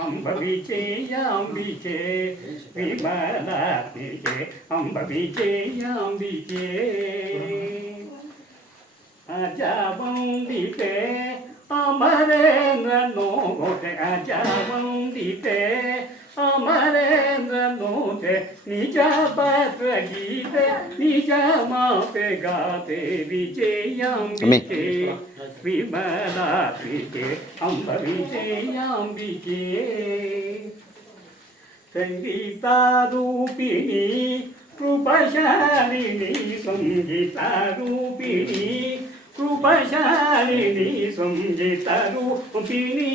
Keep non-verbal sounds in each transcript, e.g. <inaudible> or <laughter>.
అంబవిజేయాంబికే విమలాత్మికే అంబవిజేయాంబికే అజాబందితే అమరేంద్ర నోటే అజాబందితే అమరేంద్ర నోటే నిజ పాత్ర గీత నిజ మాపే గాతే విజయాంబికే. విమలాపికే అంబ విజయాంబికే సంగీతారూపిణి కృపశాలిని సంగీతారూపిణి కృపశాలిని సంగీతారూపిణి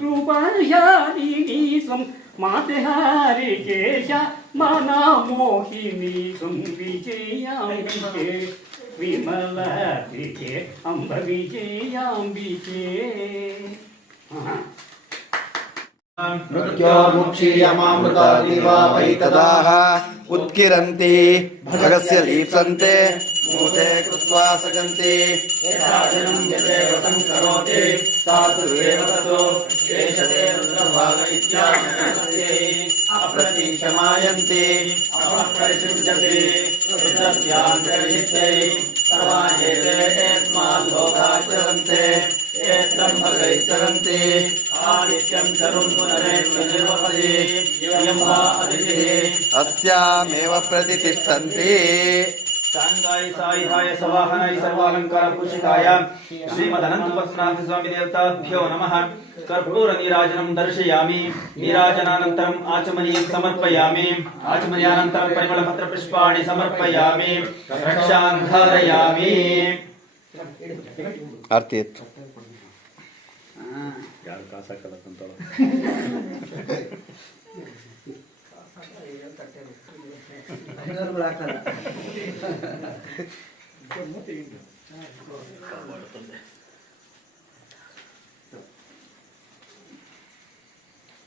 కృపశాలిని సం మాతహారి కేశ మనా మోహిని సంవిజయాంబికే വിമലേ അംബ വിജയാംബികേ मृत्योर्मुक्षीयमामृतादिवावै तदाह उत्किरन्ति भगस्य लीप्सन्ते मूते कृत्वा सजन्ति करोति अप्रतीक्षमायन्ति अपरिषिञ्चति रुद्रस्यान्तर्हित्यै सर्वाण्येते एस्मान् लोकाचरन्ते एतं भगैश्चरन्ति आदित्यं चरुं पुनरेन्द्रनिर्वपदि इयं वा अदितिः अस्यामेव प्रतितिष्ठन्ति शान्ताय सायुधाय सवाहनाय सर्वालङ्कार पूषिताय श्रीमदनन्तपद्मनाथ स्वामी देवताभ्यो नमः कर्पूर नीराजनं दर्शयामि नीराजनानन्तरम् आचमनीयं समर्पयामि आचमनीयानन्तरं परिमलपत्रपुष्पाणि समर्पयामि रक्षां धारयामि ಆರ್ತಿ ಇತ್ತು ಯಾರು <laughs>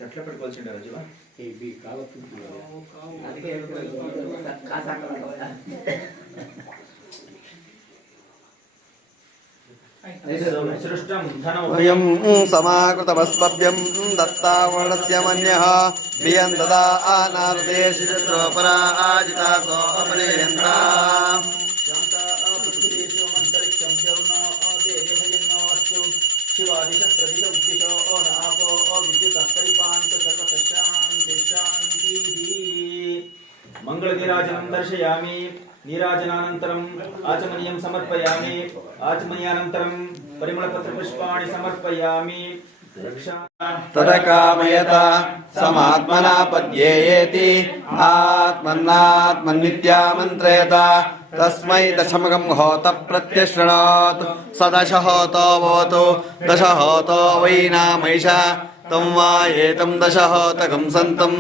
ఎట్లా పెట్టుకోవాల్సిండే రజువా ఏబి కావచ్చు वयं समाकृतमस्मभ्यं दत्तावर्णस्य मन्यः प्रियं ददा आनार्देशिशत्रोपरा आजितासो अपरेयन्ता मंगल मङ्गलनीराजनं दर्शयामि नीराजनानन्तरम् आचमनीयं समर्पयामि। पत्र पुष्पाणि समर्पयामि। तदा कामयता समात्मना पद्येयेति आत्मन्नात्मन्नित्यामन्त्रयत। तस्मै दशमगं होत प्रत्यशृणोत् स दशहोतो भवतु दशहोतो वै नामैषा। तं वा एतं दश होतकं सन्तं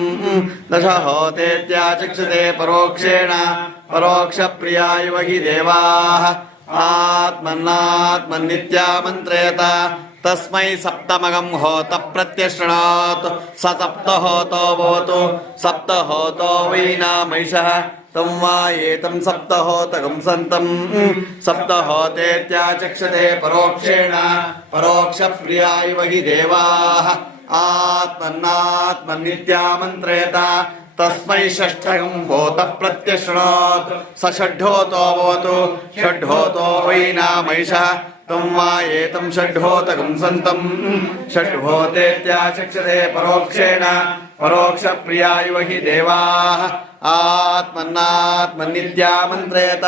दश होतेत्याचक्षते परोक्षेण। परोक्षप्रिया इव हि देवाः। आत्मन्नात्मन्नित्यामन्त्रयत तस्मै सप्तमगं होत प्रत्यशृणात् स सप्त सप्तहोतो भवतु। सप्तहोतो वै नामैषः तं वा एतं सप्तहोतकं सन्तं सप्तहोतेत्याचक्षते परोक्षेण। परोक्षप्रिया इव हि देवाः। आत्मन्नात्मन्नित्यामन्त्रयत तस्मै षष्ठकं भूत प्रत्यशृणोत् स षड्ढोतो भवतु। षड्ढोतो वै नामैषः तं वा एतं षड्ढोतकं सन्तं षड्भूतेत्याचक्षते परोक्षेण। परोक्षप्रिया इव हि देवाः। आत्मन्नात्मन्नित्यामन्त्रयत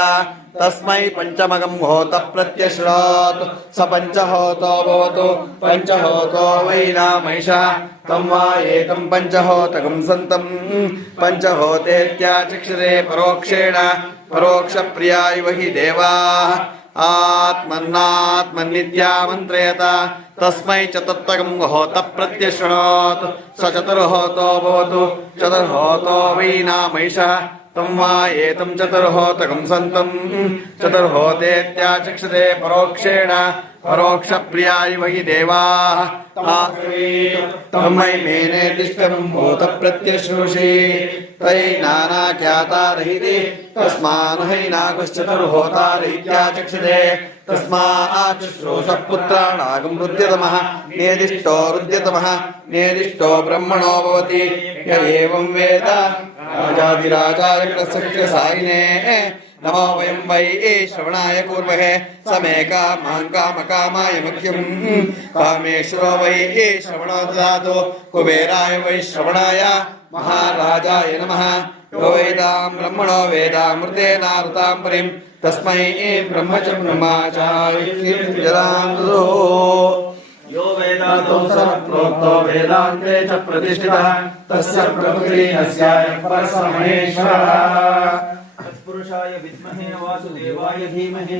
तस्मै पञ्चमगं होत प्रत्यशृणोत् स पञ्चहोतो भवतु। पञ्चहोतो वै नामैषः। तं वा एतं पञ्चहोतकं सन्तं पञ्चहोतेत्याचक्षते परोक्षेण। परोक्षप्रिया इव हि देवाः। आत्मन्नात्मन्नित्यामन्त्रयत। तस्मै चतुर्थकं होत प्रत्यशृणोत् स चतुर्होतो भवतु। चतुर्होतो वै नामैषः। तं वा एतं सतम चतुर्होते चतुर्होतेत्याचक्षते परोक्षेण। परोक्षप्रिया इव हि देवाः तम्मै मेने तिष्ठं भूत प्रत्यशुषि तै नानाख्यातारहिति। तस्मान् हैनाकुश्चतुर्होतारीत्याचक्षते तस्मात् शुश्रूषः पुत्राणागमृत्यतमः नेदिष्टो रुद्यतमः, नेदिष्टो ब्रह्मणो भवति। य एवं वेद राजाधिराजाय प्रसख्य सायिने नमो वयं वै श्रवणाय कुर्महे, समे कामां कामकामाय मुख्यं कामेश्वरो वै श्रवणो ददातु कुबेराय वै श्रवणाय महाराजाय नमः। यो वेदां ब्रह्मणो वेदामृतेनावृतां परिं तस्मै ब्रह्म च ब्रह्माचार्यं यो वेदातो प्रोक्तो वेदान्ते च प्रतिष्ठितः। तस्य प्रकृतिः परसमहेश्वरः। तत्पुरुषाय विद्महे वासुदेवाय धीमहि।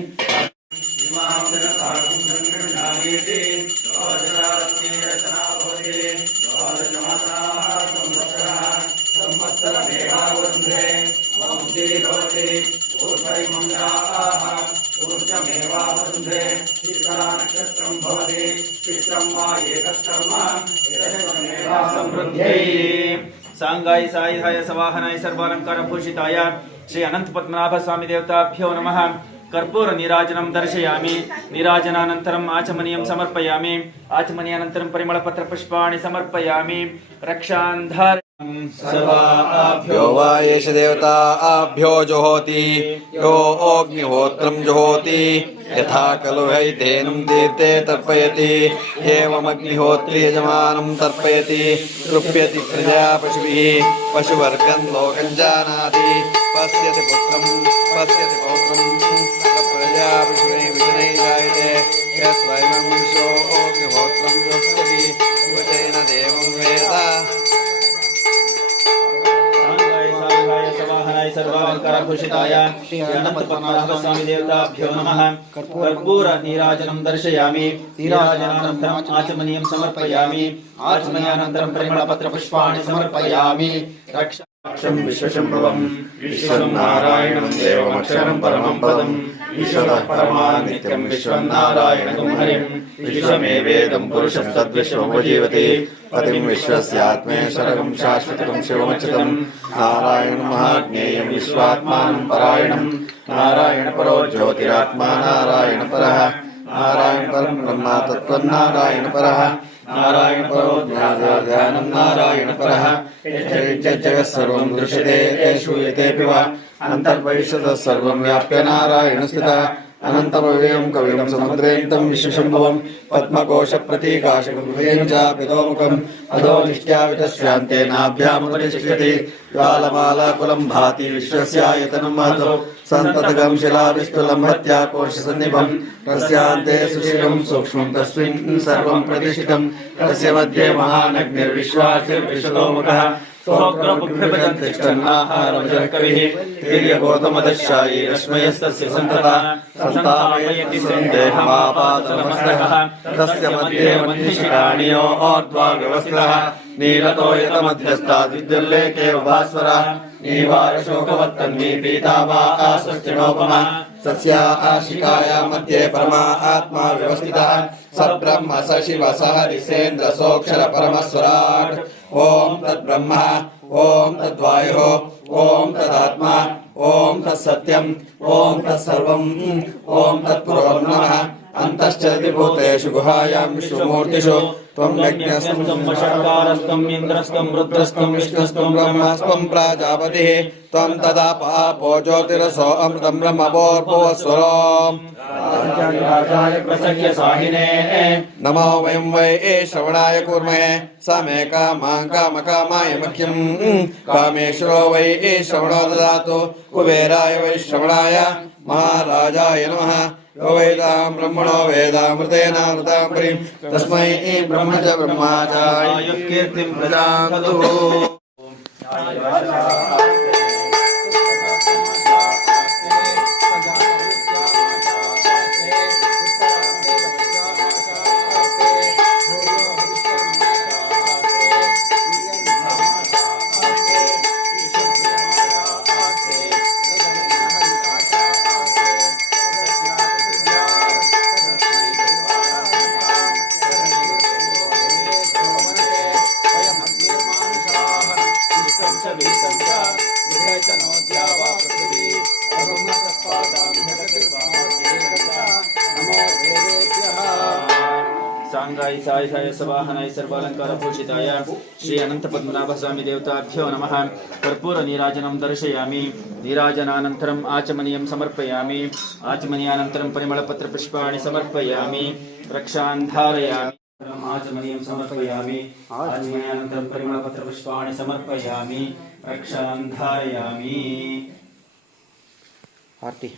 समृद्ध्यै। साङ्गाय सायुधाय सवाहनाय सर्वालङ्कारभूषिताय श्री अनंत पद्मनाभ स्वामी देवताभ्यो नमः। कर्पूर नीराजनं दर्शयामि। नीराजनानन्तरम् आचमनीयं समर्पयामि। आचमनीयानन्तरं परिमलपत्रपुष्पाणि समर्पयामि। रक्षान्धार यो वा एष देवता आभ्यो जुहोति, यो अग्निहोत्रं जुहोति। यथा खलु हैतेनं तीर्थे तर्पयति, एवमग्निहोत्री यजमानं तर्पयति। तृप्यति प्रजा पशुभिः, पशुवर्गं लोकं जानाति। पश्यति पुत्रं, पश्यति पौत्रं, प्रजा पशुभिः विजने जायते। यस्वयं विशो अग्निहोत्रं जुह्वति युवतेन देवं वेद। सवाहनाय सर्वालङ्कारभूषिताय श्री अनन्तपद्मनाभ स्वामी देवताभ्यो नमः। कर्पूर नीराजनम दर्शयामि। नीराजनानन्तरम् समर्पयामि। परिमलपत्रपुष्पाणि समर्पयामि। रक्षा विश्वशम्भवम् विश्वनारायणं देवमक्षरं परमं पदम्। विश्वतः परमा नित्यं विश्वनारायणं हरिं विश्वमेवेदं पुरुषं तद्विश्वमुपजीवति। पतिं विश्वस्यात्मेश्वरकं शाश्वतकं शिवमच्युतं नारायणं महाज्ञेयं विश्वात्मानं परायणं नारायणपरो ज्योतिरात्मा नारायणपरः नारायणपरं ब्रह्मा, तत्त्वं नारायणपरः नारायणपरो ध्यानं नारायणपरः जगत् सर्वं दृश्यते श्रूयतेऽपि वा अन्तर्बहिष्यतः सर्वं व्याप्य नारायणस्थितः అనంతమవ్యయం కవిలం సముద్రేంతం విశ్వశంభవం పద్మకోశ ప్రతీకాశకృదయం చాపితోముఖం అదో నిష్ట్యావితస్యాంతే నాభ్యాముపతిష్ఠతి జ్వాలమాలాకులం భాతి విశ్వస్యాయతనం మహతో సంతతగం శిలావిస్తులం హత్యాకోశసన్నిభం తస్యాంతే సుశిరం సూక్ష్మం తస్మిన్ సర్వం ప్రతిష్ఠితం తస్య మధ్యే మహానగ్నిర్విశ్వాసి విశ్వతోముఖ स्वोग्रबुद्धिभजन्तिष्ठन्नाहारभजः कविः वीर्यगोतमदशायी रश्मयस्तस्य सन्तता सन्तापयति सन्देहमापातमस्तकः तस्य मध्ये परमा आत्मा व्यवस्थितः स ब्रह्म स शिव स हरिसेन्द्र सोऽक्षर परमस्वराट् ॐ तद्ब्रह्म ॐ तद्वायुः ॐ तदात्मा ॐ तत्सत्यम् ॐ तत्सर्वम् ॐ तत्पुरो नमः अन्तश्चलति भूतेषु गुहायां विश्वमूर्तिषु। त्वं यज्ञस्त्वं वषट्कारस्त्वम् इन्द्रस्त्वम् रुद्रस्त्वम् विष्णुस्त्वं ब्रह्मस्त्वं प्राजापतिः। त्वं तदा पापो ज्योतिरसो अमृतं साहिने नमो वयं वै ए श्रवणाय कुर्महे। स मे कामां कामकामाय मह्यं। कामेश्वरो वै ए श्रवणो ददातु। कुबेराय वै श्रवणाय। महाराजाय नमः। यो वेदां ब्रह्मणो वेदामृतेनामृतां परिं तस्मै ब्रह्म च ब्रह्माचार्य कीर्तिं प्रजातु सांगाय सायसाय सवाहनाय, सर्वालङ्कारभूषिताय श्री अनन्तपद्मनाभस्वामिदेवताभ्यो नमः। कर्पूरनीराजनं दर्शयामि। नीराजनानन्तरम् आचमनीयं समर्पयामि। आचमनीयानन्तरं परिमलपत्रपुष्पाणि समर्पयामि। रक्षान् धारयामि आचमनीयं समर्पयामि। आचमनीयानन्तरं परिमलपत्रपुष्पाणि समर्पयामि। रक्षान् धारयामि आरती।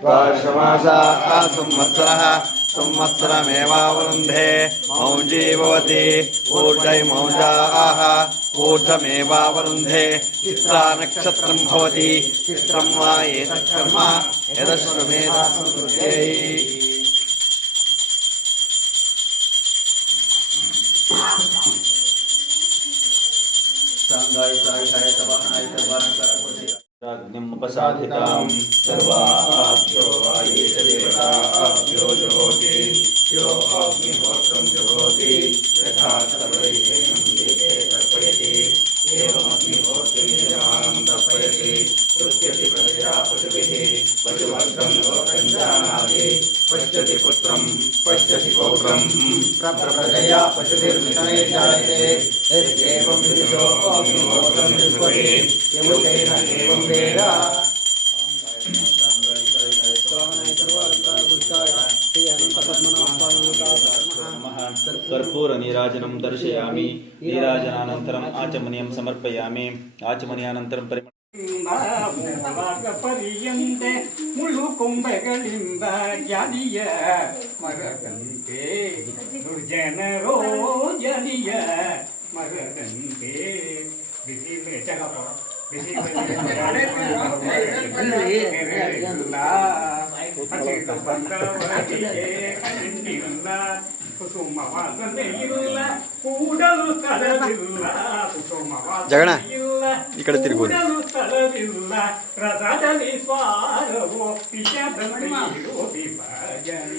द्वादशमासा संवत्सरः संवत्सरमेवावरुन्धे मौञ्जी भवति ऊर्जै मौञ्जाः ऊर्ध्वमेवावरुन्धे चित्रा नक्षत्रं भवति चित्रम् वा उपसाधितां सर्वाभ्यो वायेश देवताभ्यो जुहोति, यो अग्निहोत्रं जुहोति, यथा सर्वैतेनं देवे तर्पयति, एवमग्निहोत्रे यजमानं तर्पयति तृप्यति प्रजया पशुभिः पशुवर्गं लोकं जानाति, पश्यति पुत्रं पश्यति पौत्रं प्रप्रजया पशुभिर्मितने जायते एवं विदुषो अग्निहोत्रं जुह्वति यमुतेन एवं वेद कर्पूर नीराजनं दर्शयामि नीराजनानन्तरम् आचमनीयं समर्पयामि आचमनीयानन्तरं परि ಪರ್ಯಂತೆ ಮುಳ್ಳು ಕೊಂಬೆಗಳಿಂದ ಜಾಲಿಯ ಮರದಂತೆ ದುರ್ಜನರೋ ಜಲಿಯ ಮರದಂತೆ ಬಿಸಿ ಬೆಳಚಗಪ್ಪ ಬಿಸಿ ಬೆಳಚಗಲ್ಲ ಹಸಿರು ಬಂದವರಿಗೆ ಕಂಡಿಲ್ಲ ಕುಸುಮ ವಾಸನೆ ಇಲ್ಲ ಕೂಡಲು ಸ್ಥಳವಿಲ್ಲ ಕುಸುಮ ಜಗಣ, ಇಲ್ಲ ಈ ಕಡೆ ತಿರುಗುವುದು. ಕೂಡಲು ಸ್ಥಳವಿಲ್ಲ ರಸದಲ್ಲಿ ಸ್ವಾರವೋ ವಿಷದಲ್ಲಿ ವಿಭಜನೀಯ ಮರದಂತೆ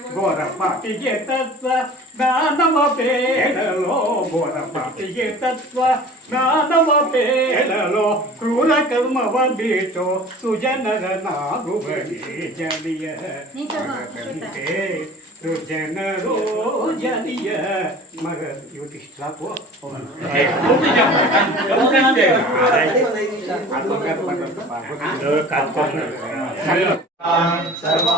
ಗೊರಪಟಿಗೆ ತತ್ವ ಜ್ಞಾನವ ಪೇಡಲೋ ಗೊರಪಟಿಗೆ ತತ್ವ ಜ್ಞಾನವ ಪೇಡಲೋ ಕ್ರೂರ ಕರ್ಮವ ಬೀಟೋ ಸುಜನರ ನಾಗುಬಡಿ ಜನಿಯ ಸುಜನರೋ ಜನಿಯ ಮಗ ಇವತ್ತು ಸಾಕು ಸರ್ವಾ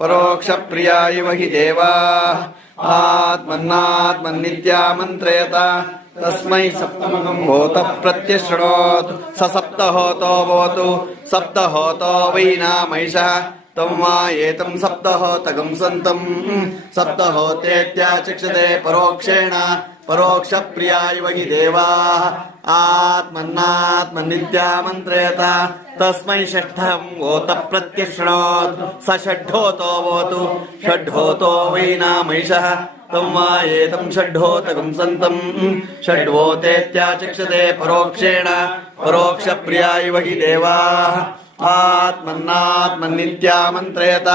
परोक्षप्रिया इव हि देवाः। आत्मन्नात्मन्नित्यामन्त्रयत तस्मै सप्तमगं भूतः प्रत्यशृणोत् स सप्तहोतो भवतु। सप्तहोतो वै नामैषः। तं वा एतं सप्तहोतकं सन्तं सप्तहोतेत्याचक्षते परोक्षेण। परोक्षप्रिया इव हि देवाः। आत्मन्नात्मनित्यामन्त्रयत तस्मै षष्ठं वोत प्रत्यक्षणोत् स षड्ढोतो वोतु। षड्ढोतो वै नामैषः तं वा एतं षड्ढोतकं सन्तं षड्वोतेत्याचक्षते परोक्षेण। परोक्षप्रिया इव हि देवाः। आत्मन्नात्मनित्यामन्त्रयत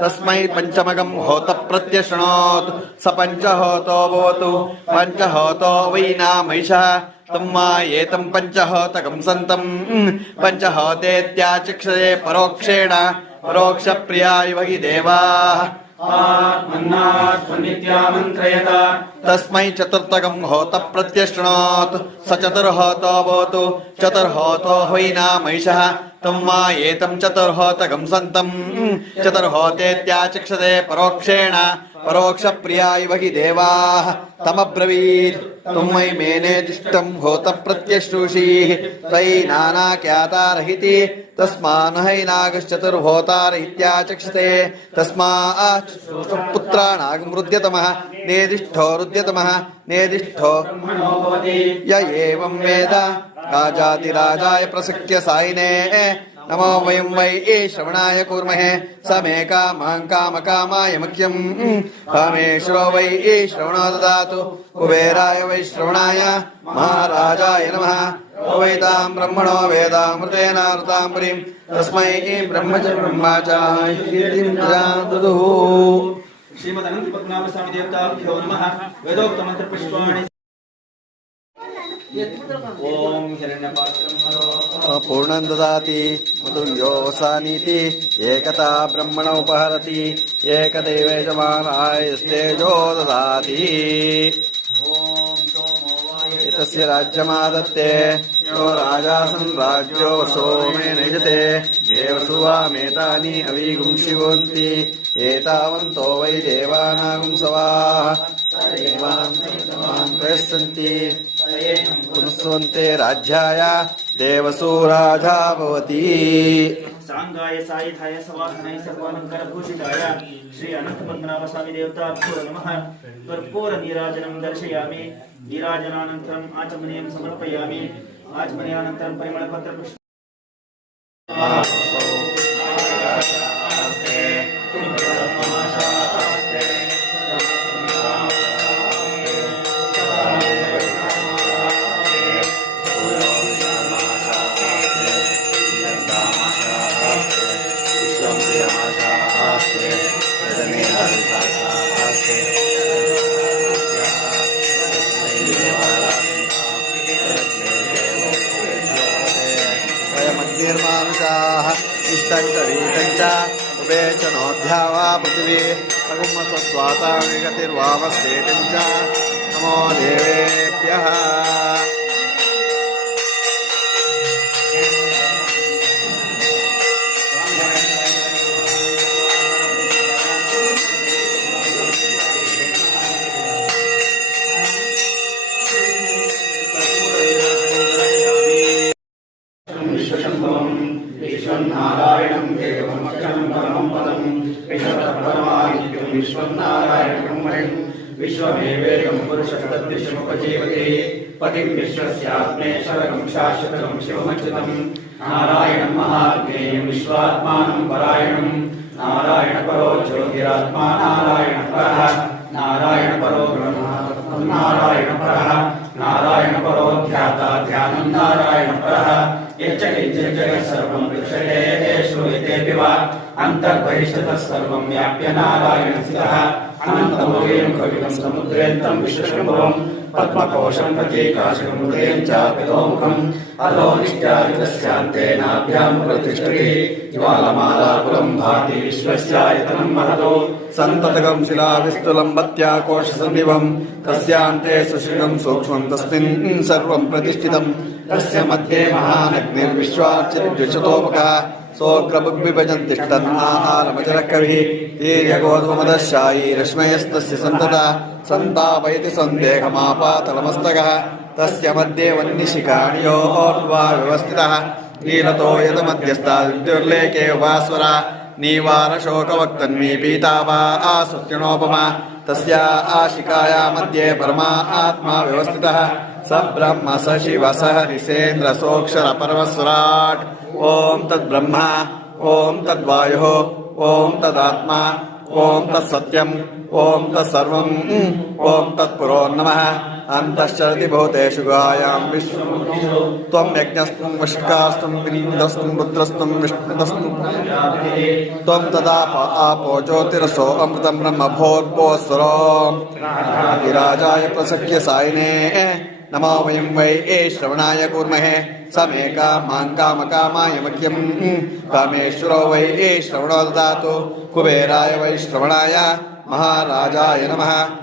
तस्मै पंचमगम होत प्रत्यशृणोत् स पञ्चहोतो भवतु। पञ्चहोतो वै नामैषः तं वा एतं पञ्चहोतकं सन्तं पञ्चहोतेत्याचक्षते परोक्षेण। परोक्षप्रिया इव हि देवाः। आत्मन्नात्मनित्यामन्त्रयत तस्मै चतुर्थकं होत प्रत्यशृणोत् स चतुर्होतो भवतु चतुर्होतो वै नामैषः तं वा एतं चतुर्होतकं सन्तं चतुर्होतेत्याचक्षते परोक्षेण। परोक्षप्रिया इव देवाः, तमब्रवीत्। त्वं मयि मेनेदिष्टं होत प्रत्यश्रूषीः त्वयि नानाख्यातारहिति इत्याचक्षते तस्मात् पुत्राणागमृद्यतमः नेदिष्ठो रुद्यतमः नेदिष्ठो य एवं वेद। राजातिराजाय प्रसक्त्य सायिने। नमो वयं वै ए श्रवणाय कुर्महे स मे कामां कामकामाय मुख्यम्। कामेश्वरो वै ए श्रवणो ददातु कुबेराय वै श्रवणाय, महाराजाय नमः। वैतां ब्रह्मणो वेदामृतेनावृतां पुरीं तस्मै ब्रह्म च ब्रह्मा च कीर्तिं प्रजादुः श्रीमदनन्त पद्मनाभ स्वामी देवताभ्यो नमः। वेदोक्तमन्त्र पुष्पाणि ॐ हिरण्यपात्रं हरो पूर्णं ददाति मधुर्योऽवसानीति एकता ब्रह्मण उपहरति एकदैव यजमानायस्तेजो ददाति। एतस्य राज्यमादत्ते, यो राजासन् राज्यो सोमे नयजते देवसुवामेतानि अवीगुंशिवन्ति एतावन्तो वै देवानागुं सवाः। पुनस्वन्ते राज्याय देवसु राजा भवति। साङ्गाय सायुधाय सवाहनाय सर्वालङ्कारभूषिताय श्री अनन्तपद्मनाभ स्वामी देवताभ्यो नमः। कर्पूरनीराजनं दर्शयामि। नीराजनानन्तरम् आचमनीयं समर्पयामि। आचमनीयानन्तरं परिमलपत्रपुष्प वा पृथिवी अगुम्मस्वद्वातां विगतिर्वामस्तेजं च नमो देवेभ्यः। पतिम् विश्वस्यात्मेश्वरकम् शाश्वतम् शिवमच्युतम् नारायणम् महाज्ञेयम् विश्वात्मानम् परायणम् नारायणपरो ज्योतिरात्मा नारायणपरः नारायणपरो ब्रह्मा नारायणपरः नारायणपरो ध्याता ध्यानं नारायणपरः यच्च किञ्चित् जगत् सर्वं दृश्यते श्रूयतेऽपि वा अन्तर्बहिष्ठतः सर्वं व्याप्य नारायणस्थितः अनन्तमौर्यं कवितं समुद्रेन्तं विश्वशम्भवम् पद्मकोशं प्रतीकाशकं हृदयं चापितोमुखम् अधो नित्यादितस्यान्तेनाभ्यां प्रतिष्ठति ज्वालमालाकुलं भाति विश्वस्यायतनं महतो सन्ततकं शिलाविस्तुलं भत्या कोशसन्निभं तस्यान्ते सुशिखं सूक्ष्मं तस्मिन् सर्वं प्रतिष्ठितं तस्य मध्ये महानग्निर्विश्वाचिद्विशतोमुखः सोऽग्रबुग्विभजन् तिष्ठन्नालमचरकविः तीर्यगोधूमदशायी रश्मयस्तस्य सन्तता सन्तापयति सन्देहमापातलमस्तकः तस्य मध्ये वह्निशिखाणियोर्वा व्यवस्थितः। नीलतो यतमध्यस्था विद्युर्लेके उपास्वरा नीवारशोकवक्तन्वी पीतावा आसुत्यणोपमा। तस्या आशिकाया मध्ये परमा आत्मा व्यवस्थितः। स ब्रह्म, स शिव, स हरिसेन्द्र सोऽक्षर परमस्वराट् ॐ तद्ब्रह्मा, ॐ तद्वायुः, ॐ तदात्मा, ॐ तत्सत्यम्, ॐ तत्सर्वम्, ॐ तत्पुरो नमः। अन्तश्चरति भूतेषु गायां विश्वम् त्वं यज्ञस्त्वं वषट्कास्त्वं विन्दस्त्वं रुद्रस्त्वं विष्णुदस्त्वं त्वं तदा आपो ज्योतिरसो अमृतं ब्रह्म भोर्भोस्वरो विराजाय प्रसख्य सायिने। नमो वयं वै ए श्रवणाय कुर्महे। समे कामां कामकामाय मह्यं। कामेश्वरो वै ए श्रवणो ददातु। कुबेराय वै श्रवणाय। महाराजाय नमः।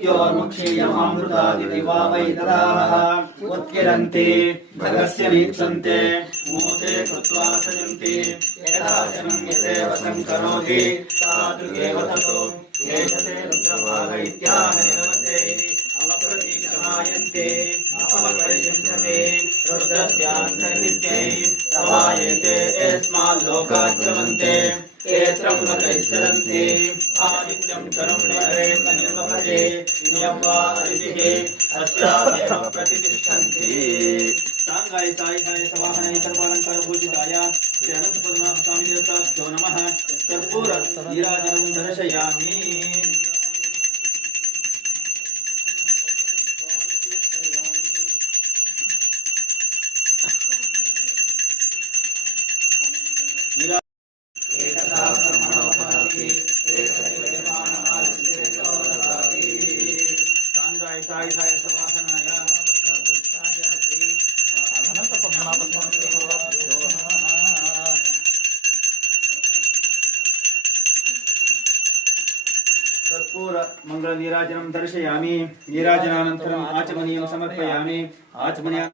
च इति प्रजानतु मृत्योर्मुक्षीयमामृतादिति वा वै ददाः उत्किरन्ति भगस्य वीक्षन्ते मूते कृत्वा सजन्ति यदा जनं यदेव सङ्करोति तादृगेव ततो एषते रुद्रभाग इत्याह निरवते अवप्रतीक्षमायन्ते अपवपरिशिंसते रुद्रस्यान्तर्नित्यै तवायेते यस्माल्लोकाद्रवन्ते क्षेत्रं वदैश्चरन्ति आदित्यं निर्वपते नियम्वा अदितिः अस्यामेव प्रतिष्ठन्ति साङ्गाय साय सवाहनाय सर्वालङ्कार पूजिताय श्री अनंत पद्मनाभ स्वामी देवताभ्यो नमः। कर्पूर नीराजनं दर्शयामि। दर्शयामि नीराजनानन्तरम् आचमनीयं समर्पयामि आचमनीय